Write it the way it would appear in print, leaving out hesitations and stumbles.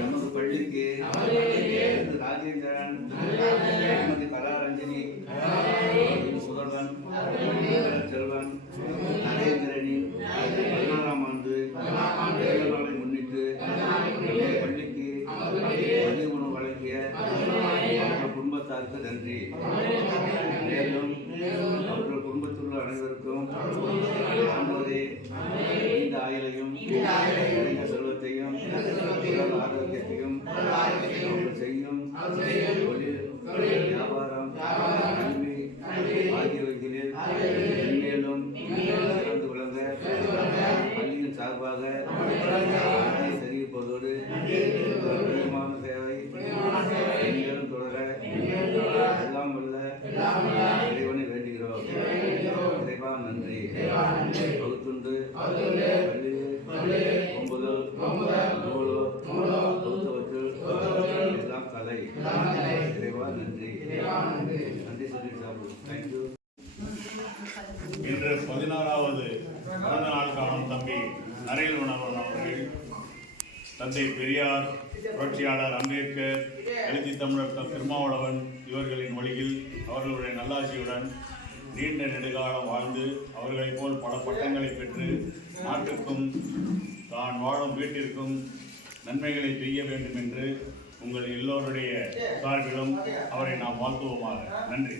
நமது பள்ளிக்கு ராஜேந்திரன் கலாரஞ்சனி சுதர்வன் செல்வன் நரேந்திரனின் 16ஆம் ஆண்டு நாளை முன்னிட்டு பள்ளிக்கு மதிய உணவு வழங்கிய குடும்பத்தாருக்கு நன்றி. மேலும் அவர்கள் குடும்பத்தில் உள்ள அனைவருக்கும் ஆண்டவரே இந்த ஆயுளையும் செல்வத்தையும் ஆரோக்கியத்தையும் செய்யும் தொழில் வியாபாரம் கல்வி ஆகியவற்றில் மென்மேலும் சிறந்து விளங்க பள்ளியின் சார்பாக தெரிவிப்பதோடு சேவை மென்மேலும் தொடர எல்லாம் உள்ள இறைவனை வேண்டுகிறோம். இறைவா நன்றி. பகுத்துண்டு எல்லாம் கலை. இறைவா நன்றி. நன்றி சொல்லி சாப்பிடுவோம். தேங்க்யூ. இன்று 16வது பிறந்த நாள் காணும் தம்பி நரேந்திரன் அவர்கள் தந்தை பெரியார், புரட்சியாளர் அம்பேத்கர், எழுதி தமிழர் திருமாவளவன் இவர்களின் வழியில் அவர்களுடைய நல்லாட்சியுடன் நீண்ட நெடுகாலம் வாழ்ந்து அவர்களைப் போல் பல பட்டங்களை பெற்று நாட்டுக்கும் தான் வாழும் வீட்டிற்கும் நன்மைகளை செய்ய வேண்டும் என்று உங்கள் எல்லோருடைய சார்பிலும் அவரை நாம் வாழ்த்துவோமாக. நன்றி.